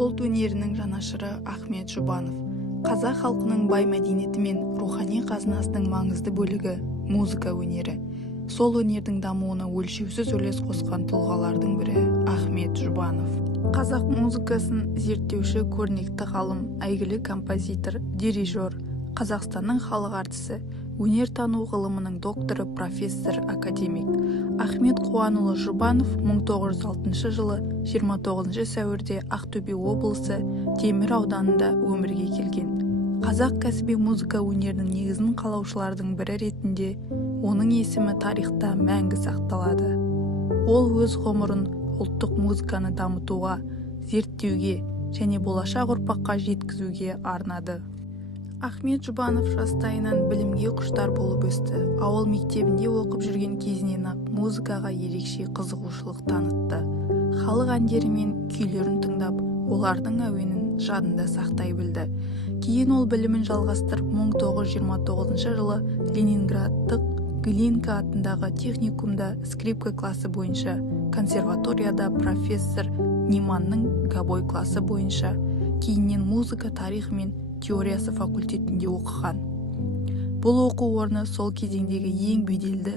Ұлт өнерінің жанашыры Ахмет Жұбанов. Қазақ халқының бай мәдениеті мен рухани қазынасының маңызды бөлігі музыка өнері. Сол өнердің дамуына өлшеусіз үлес қосқан тұлғалардың бірі Ахмет Жұбанов. Қазақ музыкасын зерттеуші көрнекті ғалым, әйгілі композитор, дирижер, Қазақстанның халық артисі, өнертану ғылымының докторы, профессор, академик Ахмет Қуанұлы Жұбанов 1906 жылы 29 сәуірде Ақтөбе облысы Темір ауданында өмірге келген. Қазақ кәсіби музыка өнерінің негізін қалаушылардың бірі ретінде оның есімі тарихта мәңгі сақталады. Ол өз ғұмырын ұлттық музыканы дамытуға, зерттеуге және болашақ ұрпаққа жеткізуге арнады. Ахмет Жұбанов жастайынан білімге құштар болып өсті. Ауыл мектебінде оқып жүрген кезінен-ақ музыкаға ерекше қызығушылық танытты. Халық әндері мен күйлерін тыңдап, олардың әуенін жадында сақтай білді. Кейін ол білімін жалғастырып, 1929 жылы Ленинградтық Глинка атындағы техникумда скрипка класы бойынша, консерваторияда профессор Ниманның габой класы бойынша, кейіннен музыка тарихы мен теориясы факультетінде оқыған. Бұл оқу орны сол кезеңдегі ең беделді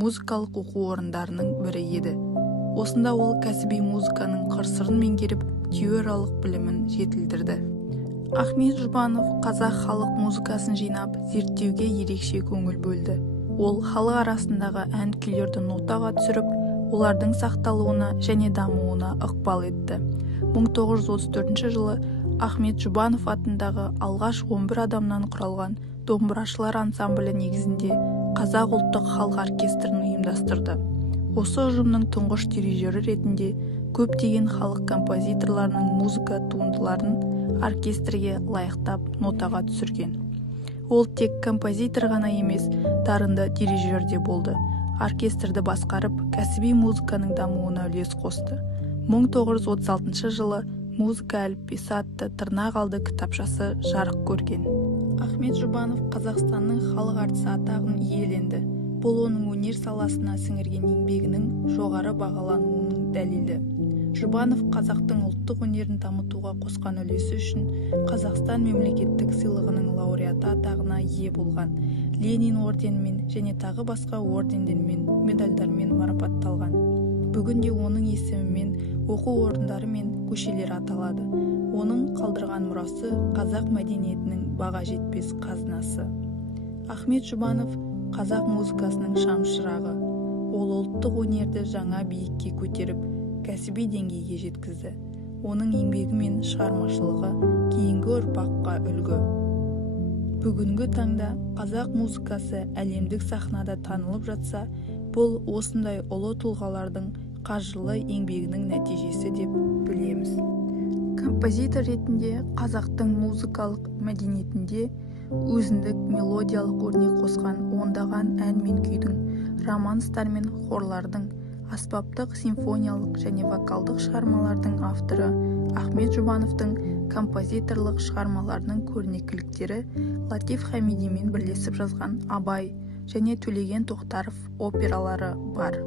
музыкалық оқу орындарының бірі еді. Осында ол кәсіби музыканың қыр-сырын меңгеріп, теориялық білімін жетілдірді. Ахмет Жұбанов қазақ халық музыкасын жинап, зерттеуге ерекше көңіл бөлді. Ол халық арасындағы ән күйлерді нотаға түсіріп, олардың сақталуына және дамуына ықпал етті. 1934 жылы Ахмет Жұбанов атындағы алғаш 11 адамнан құралған домбырашылар ансамблі негізінде Қазақ ұлттық халық оркестрін ұйымдастырды. Осы ұжымның тұңғыш дирижері ретінде көптеген халық композиторларының музыка туындыларын оркестрге лайықтап нотаға түсірген. Ол тек композитор ғана емес, дарынды дирижер де болды. Оркестрді басқарып, кәсіби музыканың дамуына үлес қосты. 1936 жылы музыка әліппесі атты тырнақалды кітапшасы жарық көрген. Ахмет Жұбанов Қазақстанның халық артисі атағын иеленді. Бұл оның өнер саласына сіңірген еңбегінің жоғары бағалануының дәлелі. Жұбанов қазақтың ұлттық өнерін дамытуға қосқан үлесі үшін Қазақстан мемлекеттік сыйлығының лауреаты атағына ие болған. Ленин орденімен және тағы басқа ордендермен, медальдармен марапатталған. Бүгінде оның есімімен оқу орындары мен көшелер аталады. Оның қалдырған мұрасы қазақ мәдениетінің баға жетпес қазынасы. Ахмет Жұбанов қазақ музыкасының шамшырағы. Ол ұлттық өнерді жаңа биікке көтеріп, кәсіби деңгейге жеткізді. Оның еңбегі мен шығармашылығы кейінгі ұрпаққа үлгі. Бүгінгі таңда қазақ музыкасы әлемдік сахнада танылып жатса, бұл осындай ұлы тұлғалардың қажырлы еңбегінің нәтижесі деп білеміз. Композитор ретінде қазақтың музыкалық мәдениетінде өзіндік мелодиялық өрнек қосқан ондаған ән мен күйдің, романстар мен хорлардың, аспаптық, симфониялық және вокалдық шығармалардың авторы Ахмет Жұбановтың композиторлық шығармаларының көрнекіліктері Латиф Хамидимен бірлесіп жазған Абай және Төлеген Тоқтаров опералары бар.